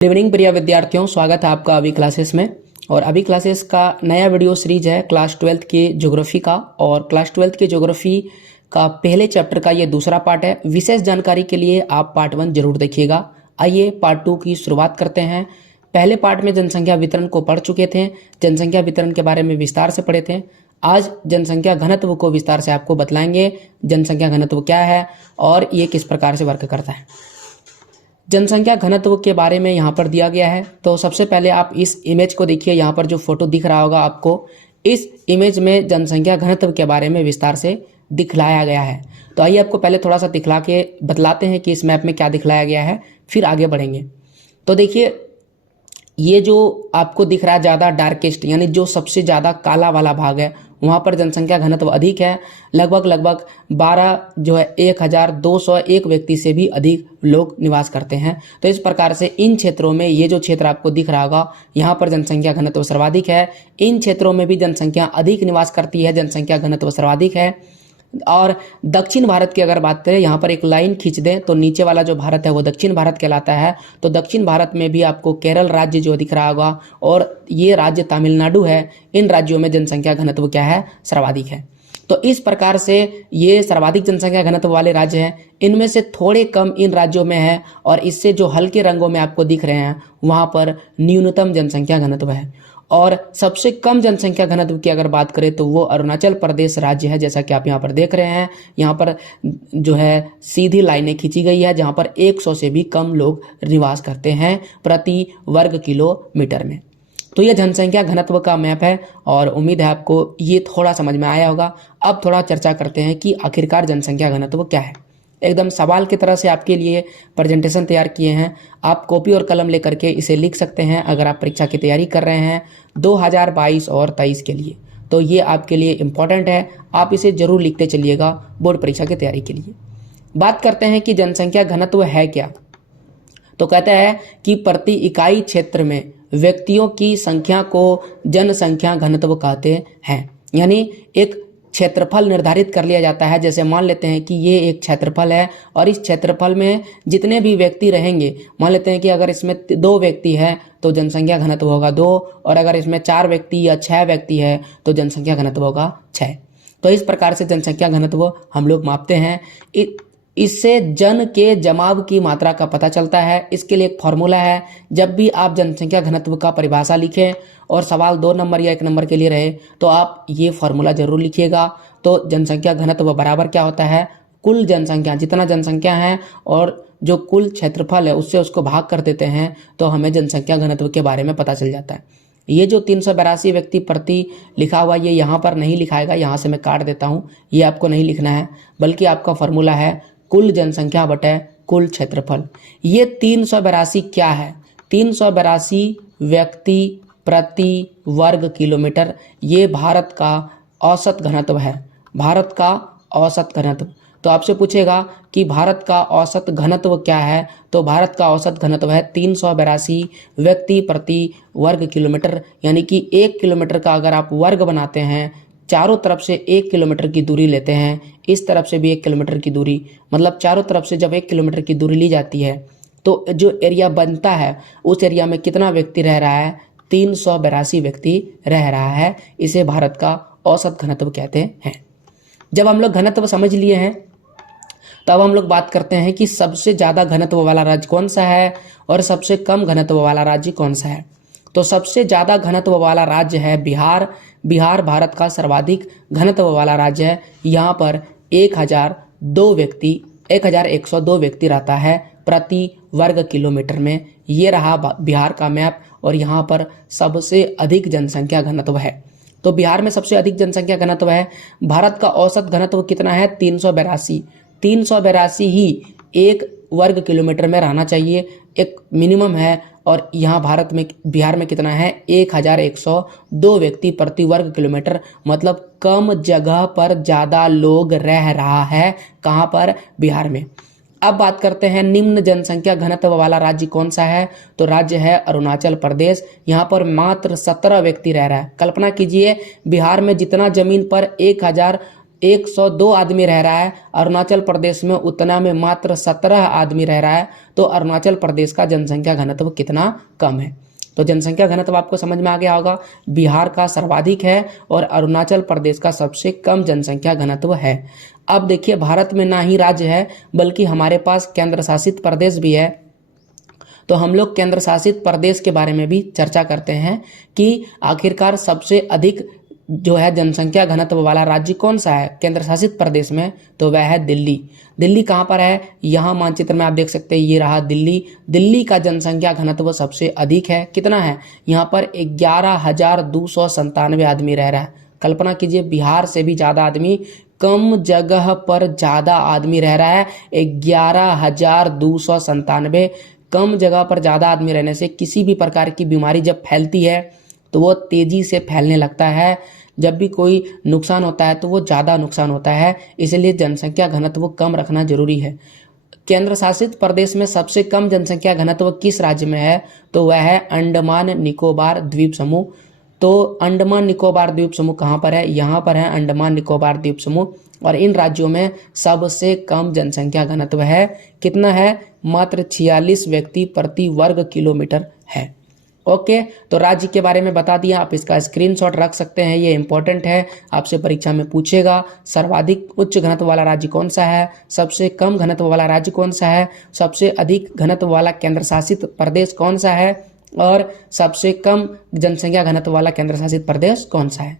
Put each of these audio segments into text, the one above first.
Good evening प्रिय विद्यार्थियों, स्वागत है आपका अभी क्लासेस में। और अभी क्लासेस का नया वीडियो सीरीज है क्लास 12th की ज्योग्राफी का। और क्लास 12th की ज्योग्राफी का पहले चैप्टर का ये दूसरा पार्ट है। विशेष जानकारी के लिए आप पार्ट 1 जरूर देखिएगा। आइए पार्ट 2 की शुरुआत करते हैं। पहले पार्ट में जनसंख्या वितरण को पढ़ चुके थे, जनसंख्या वितरण के बारे में विस्तार से पढ़े थे। आज जनसंख्या घनत्व को विस्तार से आपको बतलाएंगे, जनसंख्या घनत्व क्या है और ये किस प्रकार से वर्क करता है। जनसंख्या घनत्व के बारे में यहाँ पर दिया गया है। तो सबसे पहले आप इस इमेज को देखिए, यहाँ पर जो फोटो दिख रहा होगा आपको, इस इमेज में जनसंख्या घनत्व के बारे में विस्तार से दिखलाया गया है। तो आइए आपको पहले थोड़ा सा दिखला के बतलाते हैं कि इस मैप में क्या दिखलाया गया है, फिर आगे बढ़ेंगे। तो देखिए, ये जो आपको दिख रहा है ज़्यादा डार्केस्ट, यानी जो सबसे ज़्यादा काला वाला भाग है, वहाँ पर जनसंख्या घनत्व अधिक है। लगभग 12 जो है 1201 व्यक्ति से भी अधिक लोग निवास करते हैं। तो इस प्रकार से इन क्षेत्रों में, ये जो क्षेत्र आपको दिख रहा होगा, यहाँ पर जनसंख्या घनत्व सर्वाधिक है। इन क्षेत्रों में भी जनसंख्या अधिक निवास करती है, जनसंख्या घनत्व सर्वाधिक है। और दक्षिण भारत की अगर बात करें, यहाँ पर एक लाइन खींच दें तो नीचे वाला जो भारत है वो दक्षिण भारत कहलाता है। तो दक्षिण भारत में भी आपको केरल राज्य जो दिख रहा होगा और ये राज्य तमिलनाडु है। इन राज्यों में जनसंख्या घनत्व क्या है, सर्वाधिक है। तो इस प्रकार से ये सर्वाधिक जनसंख्या घनत्व वाले राज्य हैं। इनमें से थोड़े कम इन राज्यों में है और इससे जो हल्के रंगों में आपको दिख रहे हैं वहाँ पर न्यूनतम जनसंख्या घनत्व है। और सबसे कम जनसंख्या घनत्व की अगर बात करें तो वो अरुणाचल प्रदेश राज्य है। जैसा कि आप यहाँ पर देख रहे हैं, यहाँ पर जो है सीधी लाइनें खींची गई है जहाँ पर 100 से भी कम लोग निवास करते हैं प्रति वर्ग किलोमीटर में। तो ये जनसंख्या घनत्व का मैप है और उम्मीद है आपको ये थोड़ा समझ में आया होगा। अब थोड़ा चर्चा करते हैं कि आखिरकार जनसंख्या घनत्व क्या है। एकदम सवाल की तरह से आपके लिए प्रेजेंटेशन तैयार किए हैं। आप कॉपी और कलम लेकर के इसे लिख सकते हैं अगर आप परीक्षा की तैयारी कर रहे हैं 2022 और 23 के लिए। तो ये आपके लिए इम्पोर्टेंट है, आप इसे जरूर लिखते चलिएगा बोर्ड परीक्षा की तैयारी के लिए। बात करते हैं कि जनसंख्या घनत्व है क्या। तो कहता है कि प्रति इकाई क्षेत्र में व्यक्तियों की संख्या को जनसंख्या घनत्व कहते हैं। यानी एक क्षेत्रफल निर्धारित कर लिया जाता है। जैसे मान लेते हैं कि ये एक क्षेत्रफल है और इस क्षेत्रफल में जितने भी व्यक्ति रहेंगे, मान लेते हैं कि अगर इसमें 2 व्यक्ति हैं तो जनसंख्या घनत्व होगा 2, और अगर इसमें 4 व्यक्ति या 6 व्यक्ति है तो जनसंख्या घनत्व होगा 6। तो इस प्रकार से जनसंख्या घनत्व हम लोग मापते हैं। इससे जन के जमाव की मात्रा का पता चलता है। इसके लिए एक फॉर्मूला है। जब भी आप जनसंख्या घनत्व का परिभाषा लिखें और सवाल 2 नंबर या 1 नंबर के लिए रहे तो आप ये फॉर्मूला जरूर लिखिएगा। तो जनसंख्या घनत्व बराबर क्या होता है, कुल जनसंख्या, जितना जनसंख्या है और जो कुल क्षेत्रफल है उससे उसको भाग कर देते हैं तो हमें जनसंख्या घनत्व के बारे में पता चल जाता है। ये जो 382 व्यक्ति प्रति लिखा हुआ, ये यहाँ पर नहीं लिखाएगा, यहाँ से मैं काट देता हूँ। ये आपको नहीं लिखना है, बल्कि आपका फॉर्मूला है कुल जनसंख्या बटे कुल क्षेत्रफल। ये 382 क्या है, 382 व्यक्ति प्रति वर्ग किलोमीटर, ये भारत का औसत घनत्व है। भारत का औसत घनत्व। तो आपसे पूछेगा कि भारत का औसत घनत्व क्या है, तो भारत का औसत घनत्व है 382 व्यक्ति प्रति वर्ग किलोमीटर। यानी कि 1 किलोमीटर का अगर आप वर्ग बनाते हैं, चारों तरफ से 1 किलोमीटर की दूरी लेते हैं, इस तरफ से भी 1 किलोमीटर की दूरी, मतलब चारों तरफ से जब 1 किलोमीटर की दूरी ली जाती है तो जो एरिया बनता है उस एरिया में कितना व्यक्ति रह रहा है, 382 व्यक्ति रह रहा है। इसे भारत का औसत घनत्व कहते हैं। जब हम लोग घनत्व समझ लिए हैं तो अब हम लोग बात करते हैं कि सबसे ज़्यादा घनत्व वाला राज्य कौन सा है और सबसे कम घनत्व वाला राज्य कौन सा है। तो सबसे ज़्यादा घनत्व वाला राज्य है बिहार। बिहार भारत का सर्वाधिक घनत्व वाला राज्य है। यहाँ पर 1102 व्यक्ति रहता है प्रति वर्ग किलोमीटर में। ये रहा बिहार का मैप और यहाँ पर सबसे अधिक जनसंख्या घनत्व है। तो बिहार में सबसे अधिक जनसंख्या घनत्व है। भारत का औसत घनत्व कितना है, 382। 382 ही 1 वर्ग किलोमीटर में रहना चाहिए, एक मिनिमम है। और यहाँ भारत में, बिहार में कितना है, 1102 व्यक्ति प्रति वर्ग किलोमीटर, मतलब कम जगह पर ज़्यादा लोग रह रहा है। कहाँ पर, बिहार में। अब बात करते हैं निम्न जनसंख्या घनत्व वाला राज्य कौन सा है, तो राज्य है अरुणाचल प्रदेश। यहाँ पर मात्र 17 व्यक्ति रह रहा है। कल्पना कीजिए, बिहार में जितना जमीन पर 102 आदमी रह रहा है, अरुणाचल प्रदेश में उतना में मात्र 17 आदमी रह रहा है। तो अरुणाचल प्रदेश का जनसंख्या घनत्व कितना कम है। तो जनसंख्या घनत्व आपको समझ में आ गया होगा, बिहार का सर्वाधिक है और अरुणाचल प्रदेश का सबसे कम जनसंख्या घनत्व है। अब देखिए, भारत में ना ही राज्य है बल्कि हमारे पास केंद्र शासित प्रदेश भी है। तो हम लोग केंद्र शासित प्रदेश के बारे में भी चर्चा करते हैं कि आखिरकार सबसे अधिक जो है जनसंख्या घनत्व वाला राज्य कौन सा है केंद्र शासित प्रदेश में, तो वह है दिल्ली। दिल्ली कहाँ पर है, यहाँ मानचित्र में आप देख सकते हैं, ये रहा दिल्ली। दिल्ली का जनसंख्या घनत्व सबसे अधिक है। कितना है, यहाँ पर 11,297 आदमी रह रहा है। कल्पना कीजिए, बिहार से भी ज़्यादा आदमी, कम जगह पर ज़्यादा आदमी रह रहा है। 11,297, कम जगह पर ज़्यादा आदमी रहने से किसी भी प्रकार की बीमारी जब फैलती है तो वो तेज़ी से फैलने लगता है। जब भी कोई नुकसान होता है तो वो ज़्यादा नुकसान होता है, इसलिए जनसंख्या घनत्व कम रखना जरूरी है। केंद्र शासित प्रदेश में सबसे कम जनसंख्या घनत्व किस राज्य में है, तो वह है अंडमान निकोबार द्वीप समूह। तो अंडमान निकोबार द्वीप समूह कहाँ पर है, यहाँ पर है अंडमान निकोबार द्वीप समूह। और इन राज्यों में सबसे कम जनसंख्या घनत्व है। कितना है, मात्र 46 व्यक्ति प्रति वर्ग किलोमीटर है। ओके, तो राज्य के बारे में बता दिया, आप इसका स्क्रीनशॉट रख सकते हैं, ये इंपॉर्टेंट है, आपसे परीक्षा में पूछेगा। सर्वाधिक उच्च घनत्व वाला राज्य कौन सा है, सबसे कम घनत्व वाला राज्य कौन सा है, सबसे अधिक घनत्व वाला केंद्र शासित प्रदेश कौन सा है, और सबसे कम जनसंख्या घनत्व वाला केंद्र शासित प्रदेश कौन सा है।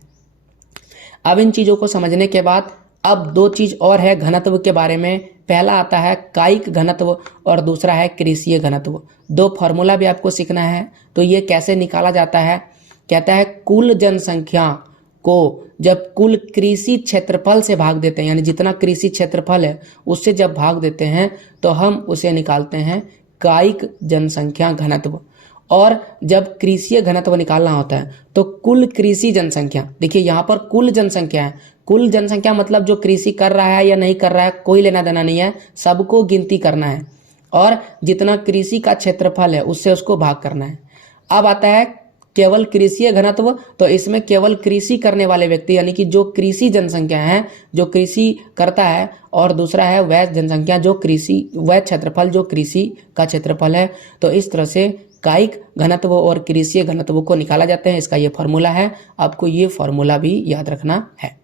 अब इन चीज़ों को समझने के बाद अब दो चीज़ और है घनत्व के बारे में। पहला आता है कायिक घनत्व और दूसरा है कृषीय घनत्व। दो फॉर्मूला भी आपको सीखना है। तो ये कैसे निकाला जाता है, कहता है कुल जनसंख्या को जब कुल कृषि क्षेत्रफल से भाग देते हैं, यानी जितना कृषि क्षेत्रफल है उससे जब भाग देते हैं तो हम उसे निकालते हैं कायिक जनसंख्या घनत्व। और जब कृषीय घनत्व निकालना होता है तो कुल कृषि जनसंख्या, देखिए यहाँ पर कुल जनसंख्या है, कुल जनसंख्या मतलब जो कृषि कर रहा है या नहीं कर रहा है कोई लेना देना नहीं है, सबको गिनती करना है और जितना कृषि का क्षेत्रफल है उससे उसको भाग करना है। अब आता है केवल कृषीय घनत्व, तो इसमें केवल कृषि करने वाले व्यक्ति यानी कि जो कृषि जनसंख्या है, जो कृषि करता है, और दूसरा है वह जनसंख्या जो कृषि, वह क्षेत्रफल जो कृषि का क्षेत्रफल है। तो इस तरह से कायिक घनत्व और कृषीय घनत्व को निकाला जाता है। इसका ये फॉर्मूला है, आपको ये फॉर्मूला भी याद रखना है।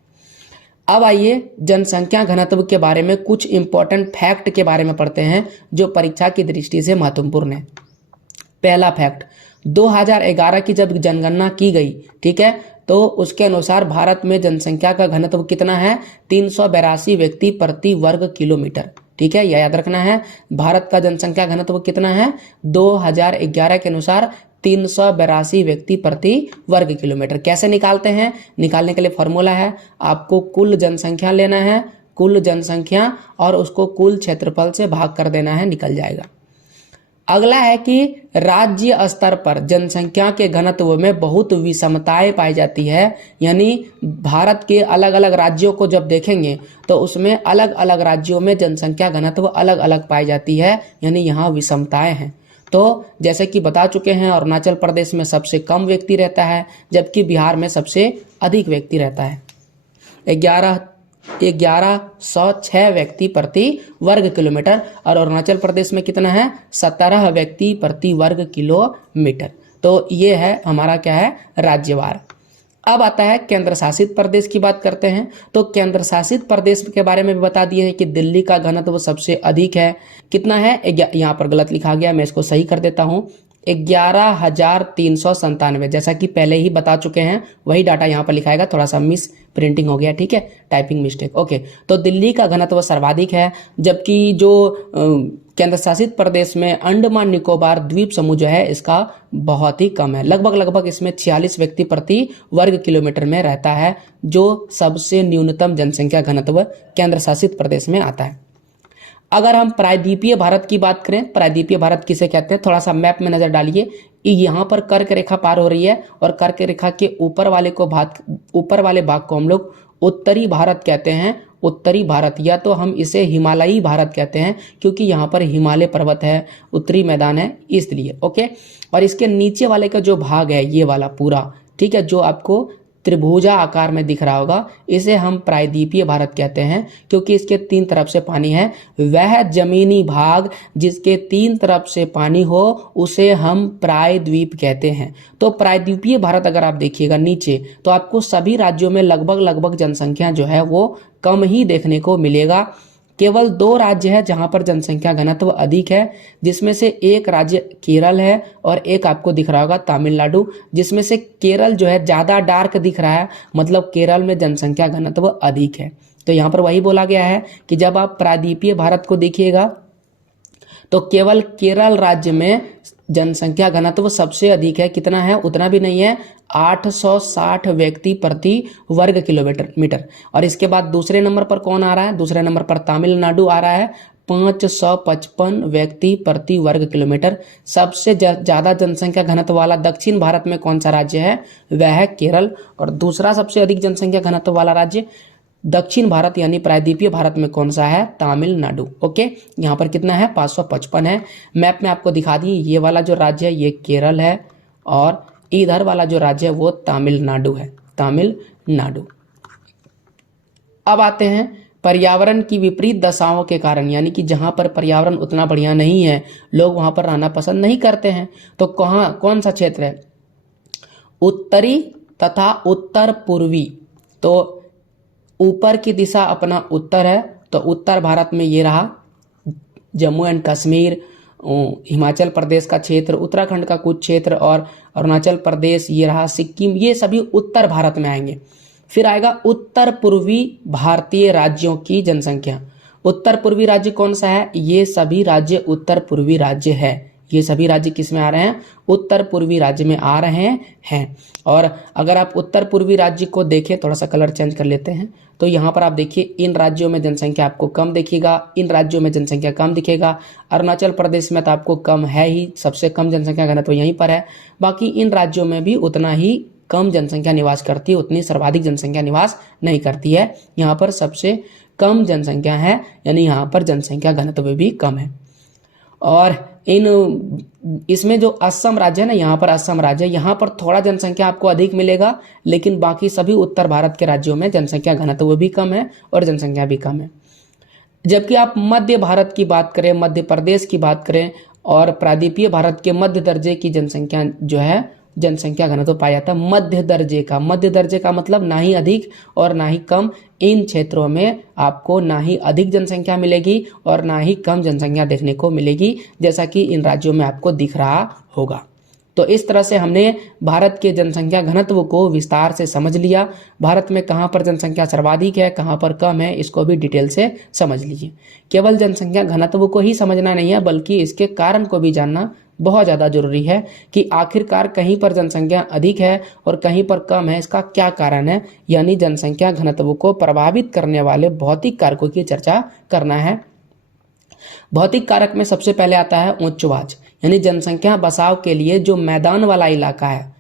अब आइए जनसंख्या घनत्व के बारे में कुछ इंपॉर्टेंट फैक्ट के बारे में पढ़ते हैं जो परीक्षा की दृष्टि से महत्वपूर्ण है। पहला फैक्ट, 2011 की जब जनगणना की गई, ठीक है, तो उसके अनुसार भारत में जनसंख्या का घनत्व कितना है, 382 व्यक्ति प्रति वर्ग किलोमीटर। ठीक है, यह याद रखना है। भारत का जनसंख्या घनत्व कितना है, 2011 के अनुसार 382 व्यक्ति प्रति वर्ग किलोमीटर। कैसे निकालते हैं, निकालने के लिए फॉर्मूला है, आपको कुल जनसंख्या लेना है, कुल जनसंख्या और उसको कुल क्षेत्रफल से भाग कर देना है, निकल जाएगा। अगला है कि राज्य स्तर पर जनसंख्या के घनत्व में बहुत विषमताएं पाई जाती है, यानी भारत के अलग अलग राज्यों को जब देखेंगे तो उसमें अलग अलग राज्यों में जनसंख्या घनत्व अलग अलग पाई जाती है, यानी यहाँ विषमताएं हैं। तो जैसे कि बता चुके हैं, अरुणाचल प्रदेश में सबसे कम व्यक्ति रहता है जबकि बिहार में सबसे अधिक व्यक्ति रहता है। 1106 व्यक्ति प्रति वर्ग किलोमीटर, और अरुणाचल प्रदेश में कितना है, 17 व्यक्ति प्रति वर्ग किलोमीटर। तो ये है हमारा क्या है, राज्यवार। अब आता है केंद्र शासित प्रदेश की बात करते हैं। तो केंद्र शासित प्रदेश के बारे में भी बता दिए हैं कि दिल्ली का घनत्व सबसे अधिक है। कितना है, यहाँ पर गलत लिखा गया, मैं इसको सही कर देता हूँ, 11,397। जैसा कि पहले ही बता चुके हैं वही डाटा यहाँ पर लिखाएगा, थोड़ा सा मिस प्रिंटिंग हो गया, ठीक है, टाइपिंग मिस्टेक। ओके, तो दिल्ली का घनत्व सर्वाधिक है, जबकि जो केंद्र शासित प्रदेश में अंडमान निकोबार द्वीप समूह जो है इसका बहुत ही कम है, लगभग इसमें 46 व्यक्ति प्रति वर्ग किलोमीटर में रहता है, जो सबसे न्यूनतम जनसंख्या घनत्व केंद्र शासित प्रदेश में आता है। अगर हम प्रायद्वीपीय भारत की बात करें, प्रायद्वीपीय भारत किसे कहते हैं, थोड़ा सा मैप में नजर डालिए। यहाँ पर कर्क रेखा पार हो रही है और कर्क रेखा के ऊपर वाले भाग को हम लोग उत्तरी भारत कहते हैं, उत्तरी भारत, या तो हम इसे हिमालयी भारत कहते हैं क्योंकि यहाँ पर हिमालय पर्वत है, उत्तरी मैदान है, इसलिए। ओके, और इसके नीचे वाले का जो भाग है ये वाला पूरा, ठीक है, जो आपको त्रिभुजा आकार में दिख रहा होगा, इसे हम प्रायद्वीपीय भारत कहते हैं, क्योंकि इसके 3 तरफ से पानी है। वह जमीनी भाग जिसके 3 तरफ से पानी हो उसे हम प्रायद्वीप कहते हैं। तो प्रायद्वीपीय भारत अगर आप देखिएगा नीचे, तो आपको सभी राज्यों में लगभग जनसंख्या जो है वो कम ही देखने को मिलेगा। केवल 2 राज्य है जहां पर जनसंख्या घनत्व अधिक है, जिसमें से एक राज्य केरल है और एक आपको दिख रहा होगा तमिलनाडु, जिसमें से केरल जो है ज्यादा डार्क दिख रहा है, मतलब केरल में जनसंख्या घनत्व अधिक है। तो यहाँ पर वही बोला गया है कि जब आप प्रायद्वीपीय भारत को देखिएगा तो केवल केरल राज्य में जनसंख्या घनत्व सबसे अधिक है। कितना है? उतना भी नहीं है, 860 व्यक्ति प्रति वर्ग किलोमीटर। और इसके बाद दूसरे नंबर पर कौन आ रहा है? दूसरे नंबर पर तमिलनाडु आ रहा है, 555 व्यक्ति प्रति वर्ग किलोमीटर। सबसे ज्यादा जनसंख्या घनत्व वाला दक्षिण भारत में कौन सा राज्य है? वह है केरल। और दूसरा सबसे अधिक जनसंख्या घनत्व वाला राज्य दक्षिण भारत यानी प्रायद्वीपीय भारत में कौन सा है? तमिलनाडु। ओके, यहाँ पर कितना है? 555 है। मैप में आपको दिखा दी, ये वाला जो राज्य है ये केरल है और इधर वाला जो राज्य है वो तमिलनाडु है, तमिलनाडु। अब आते हैं पर्यावरण की विपरीत दशाओं के कारण, यानी कि जहां पर पर्यावरण उतना बढ़िया नहीं है, लोग वहां पर रहना पसंद नहीं करते हैं। तो कौन सा क्षेत्र है? उत्तरी तथा उत्तर पूर्वी। तो ऊपर की दिशा अपना उत्तर है, तो उत्तर भारत में ये रहा जम्मू एंड कश्मीर, हिमाचल प्रदेश का क्षेत्र, उत्तराखंड का कुछ क्षेत्र और अरुणाचल प्रदेश, ये रहा सिक्किम, ये सभी उत्तर भारत में आएंगे। फिर आएगा उत्तर पूर्वी भारतीय राज्यों की जनसंख्या। उत्तर पूर्वी राज्य कौन सा है? ये सभी राज्य उत्तर पूर्वी राज्य है। ये सभी राज्य किस में आ रहे हैं? उत्तर पूर्वी राज्य में आ रहे हैं। और अगर आप उत्तर पूर्वी राज्य को देखें, थोड़ा सा कलर चेंज कर लेते हैं, तो यहाँ पर आप देखिए इन राज्यों में जनसंख्या आपको कम दिखेगा, इन राज्यों में जनसंख्या कम दिखेगा। अरुणाचल प्रदेश में तो आपको कम है ही, सबसे कम जनसंख्या घनत्व यहीं पर है। बाकी इन राज्यों में भी उतना ही कम जनसंख्या निवास करती है, उतनी सर्वाधिक जनसंख्या निवास नहीं करती है। यहाँ पर सबसे कम जनसंख्या है, यानी यहाँ पर जनसंख्या घनत्व भी कम है। और इसमें जो असम राज्य है ना, यहाँ पर असम राज्य, यहाँ पर थोड़ा जनसंख्या आपको अधिक मिलेगा, लेकिन बाकी सभी उत्तर भारत के राज्यों में जनसंख्या घनत्व भी कम है और जनसंख्या भी कम है। जबकि आप मध्य भारत की बात करें, मध्य प्रदेश की बात करें और प्रायद्वीपीय भारत के मध्य दर्जे की जनसंख्या जो है, जनसंख्या घनत्व पाया जाता है मध्य दर्जे का मतलब ना ही अधिक और ना ही कम। इन क्षेत्रों में आपको ना ही अधिक जनसंख्या मिलेगी और ना ही कम जनसंख्या देखने को मिलेगी, जैसा कि इन राज्यों में आपको दिख रहा होगा। तो इस तरह से हमने भारत के जनसंख्या घनत्व को विस्तार से समझ लिया। भारत में कहाँ पर जनसंख्या सर्वाधिक है, कहाँ पर कम है, इसको भी डिटेल से समझ लीजिए। केवल जनसंख्या घनत्व को ही समझना नहीं है, बल्कि इसके कारण को भी जानना बहुत ज़्यादा जरूरी है कि आखिरकार कहीं पर जनसंख्या अधिक है और कहीं पर कम है, इसका क्या कारण है। यानी जनसंख्या घनत्व को प्रभावित करने वाले भौतिक कारकों की चर्चा करना है। भौतिक कारक में सबसे पहले आता है ऊंचवाच, यानी जनसंख्या बसाव के लिए जो मैदान वाला इलाका है,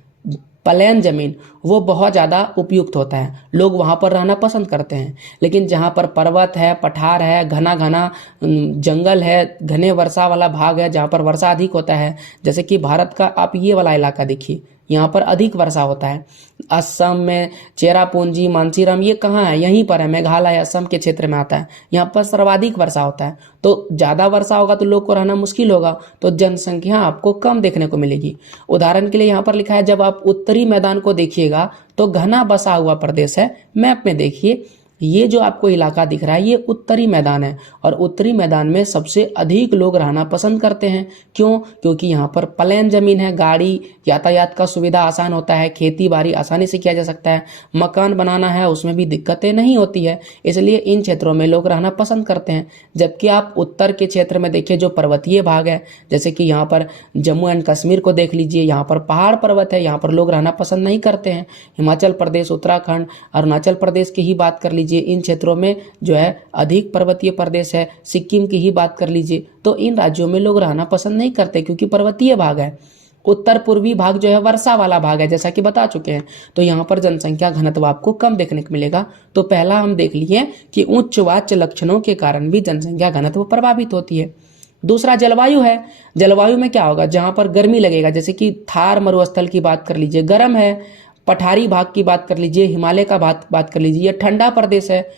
प्लेन जमीन, वो बहुत ज़्यादा उपयुक्त होता है, लोग वहाँ पर रहना पसंद करते हैं। लेकिन जहाँ पर पर्वत है, पठार है, घना जंगल है, घने वर्षा वाला भाग है, जहाँ पर वर्षा अधिक होता है, जैसे कि भारत का आप ये वाला इलाका देखिए, यहाँ पर अधिक वर्षा होता है। असम में चेरापूंजी, मानसीराम, ये कहाँ है? यहीं पर है, मेघालय असम के क्षेत्र में आता है। यहाँ पर सर्वाधिक वर्षा होता है, तो ज़्यादा वर्षा होगा तो लोग को रहना मुश्किल होगा, तो जनसंख्या आपको कम देखने को मिलेगी। उदाहरण के लिए यहाँ पर लिखा है, जब आप उत्तरी मैदान को देखिएगा तो घना बसा हुआ प्रदेश है। मैप में देखिए, ये जो आपको इलाका दिख रहा है ये उत्तरी मैदान है और उत्तरी मैदान में सबसे अधिक लोग रहना पसंद करते हैं। क्यों? क्योंकि यहाँ पर प्लेन जमीन है, गाड़ी यातायात का सुविधा आसान होता है, खेती बाड़ी आसानी से किया जा सकता है, मकान बनाना है उसमें भी दिक्कतें नहीं होती है, इसलिए इन क्षेत्रों में लोग रहना पसंद करते हैं। जबकि आप उत्तर के क्षेत्र में देखिए, जो पर्वतीय भाग है, जैसे कि यहाँ पर जम्मू एंड कश्मीर को देख लीजिए, यहाँ पर पहाड़ पर्वत है, यहाँ पर लोग रहना पसंद नहीं करते हैं। हिमाचल प्रदेश, उत्तराखंड, अरुणाचल प्रदेश की ही बात कर लीजिए, इन क्षेत्रों में जो है अधिक पर्वतीय प्रदेश है, सिक्किम की ही बात कर लीजिए, तो इन राज्यों में लोग रहना पसंद नहीं करते क्योंकि पर्वतीय भाग है। उत्तर पूर्वी भाग जो है वर्षा वाला भाग है, जैसा कि बता चुके हैं, तो यहाँ पर जनसंख्या घनत्व आपको कम देखने को मिलेगा। तो पहला हम देख लिए कि उच्चवाच लक्षणों के कारण भी जनसंख्या घनत्व प्रभावित होती है। दूसरा जलवायु है। जलवायु में क्या होगा? जहां पर गर्मी लगेगा, जैसे कि थार मरुस्थल की बात कर लीजिए, गर्म है, पठारी भाग की बात कर लीजिए, हिमालय का बात कर लीजिए, ये ठंडा प्रदेश है।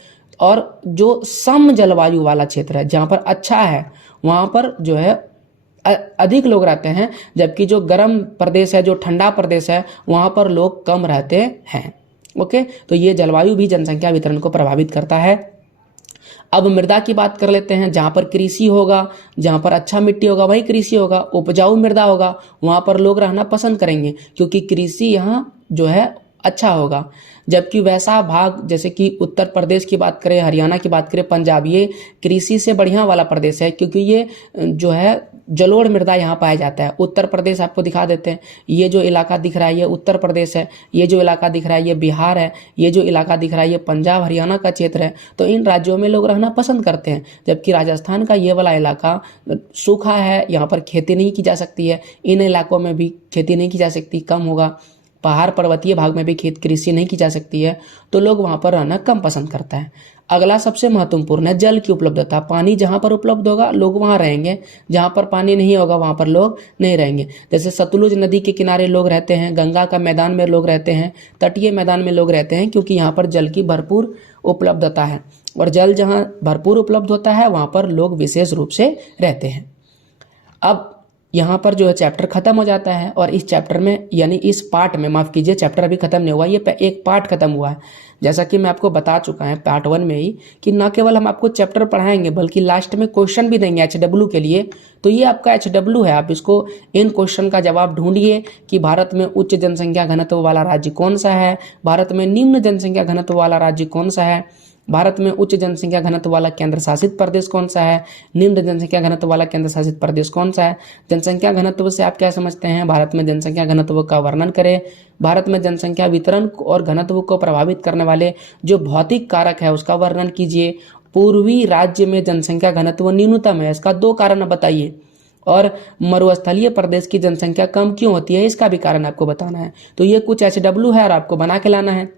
और जो सम जलवायु वाला क्षेत्र है, जहाँ पर अच्छा है, वहाँ पर जो है अधिक लोग रहते हैं, जबकि जो गर्म प्रदेश है, जो ठंडा प्रदेश है, वहाँ पर लोग कम रहते हैं। ओके, तो ये जलवायु भी जनसंख्या वितरण को प्रभावित करता है। अब मृदा की बात कर लेते हैं। जहाँ पर कृषि होगा, जहाँ पर अच्छा मिट्टी होगा वही कृषि होगा, उपजाऊ मृदा होगा, वहाँ पर लोग रहना पसंद करेंगे, क्योंकि कृषि यहाँ जो है अच्छा होगा। जबकि वैसा भाग, जैसे कि उत्तर प्रदेश की बात करें, हरियाणा की बात करें, पंजाब, ये कृषि से बढ़िया वाला प्रदेश है, क्योंकि ये जो है जलोढ़ मृदा यहाँ पाया जाता है। उत्तर प्रदेश आपको दिखा देते हैं, ये जो इलाका दिख रहा है ये उत्तर प्रदेश है, ये जो इलाका दिख रहा है ये बिहार है, ये जो इलाका दिख रहा है ये पंजाब हरियाणा का क्षेत्र है। तो इन राज्यों में लोग रहना पसंद करते हैं। जबकि राजस्थान का ये वाला इलाका सूखा है, यहाँ पर खेती नहीं की जा सकती है, इन इलाकों में भी खेती नहीं की जा सकती, कम होगा। पहाड़ पर्वतीय भाग में भी कृषि नहीं की जा सकती है, तो लोग वहाँ पर रहना कम पसंद करता है। अगला सबसे महत्वपूर्ण है जल की उपलब्धता। पानी जहाँ पर उपलब्ध होगा लोग वहाँ रहेंगे, जहाँ पर पानी नहीं होगा वहाँ पर लोग नहीं रहेंगे। जैसे सतलुज नदी के किनारे लोग रहते हैं, गंगा का मैदान में लोग रहते हैं, तटीय मैदान में लोग रहते हैं, क्योंकि यहाँ पर जल की भरपूर उपलब्धता है। और जल जहाँ भरपूर उपलब्ध होता है वहाँ पर लोग विशेष रूप से रहते हैं। अब यहाँ पर जो है चैप्टर खत्म हो जाता है, और इस चैप्टर में, यानी इस पार्ट में, माफ कीजिए चैप्टर अभी खत्म नहीं हुआ, ये एक पार्ट खत्म हुआ है। जैसा कि मैं आपको बता चुका है पार्ट 1 में ही कि न केवल हम आपको चैप्टर पढ़ाएंगे बल्कि लास्ट में क्वेश्चन भी देंगे HW के लिए। तो ये आपका HW है, आप इसको, इन क्वेश्चन का जवाब ढूंढिए कि भारत में उच्च जनसंख्या घनत्व वाला राज्य कौन सा है, भारत में निम्न जनसंख्या घनत्व वाला राज्य कौन सा है, भारत में उच्च जनसंख्या घनत्व वाला केंद्र शासित प्रदेश कौन सा है, निम्न जनसंख्या घनत्व वाला केंद्र शासित प्रदेश कौन सा है। जनसंख्या घनत्व से आप क्या समझते हैं, भारत में जनसंख्या घनत्व का वर्णन करें। भारत में जनसंख्या वितरण और घनत्व को प्रभावित करने वाले जो भौतिक कारक है उसका वर्णन कीजिए। पूर्वी राज्य में जनसंख्या घनत्व न्यूनतम है, इसका 2 कारण बताइए। और मरुस्थलीय प्रदेश की जनसंख्या कम क्यों होती है, इसका भी कारण आपको बताना है। तो ये कुछ HW है और आपको बना के लाना है।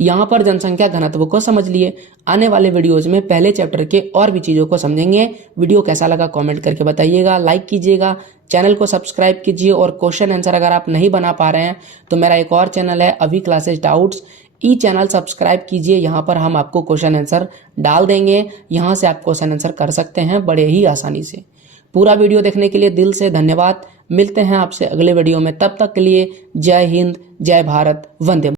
यहाँ पर जनसंख्या घनत्व को समझ लिए। आने वाले वीडियोज में पहले चैप्टर के और भी चीज़ों को समझेंगे। वीडियो कैसा लगा कमेंट करके बताइएगा, लाइक कीजिएगा, चैनल को सब्सक्राइब कीजिए। और क्वेश्चन आंसर अगर आप नहीं बना पा रहे हैं तो मेरा एक और चैनल है अभी क्लासेस डाउट्स, ई चैनल सब्सक्राइब कीजिए। यहाँ पर हम आपको क्वेश्चन आंसर डाल देंगे, यहाँ से आप क्वेश्चन आंसर कर सकते हैं बड़े ही आसानी से। पूरा वीडियो देखने के लिए दिल से धन्यवाद। मिलते हैं आपसे अगले वीडियो में, तब तक के लिए जय हिंद, जय भारत, वंदे।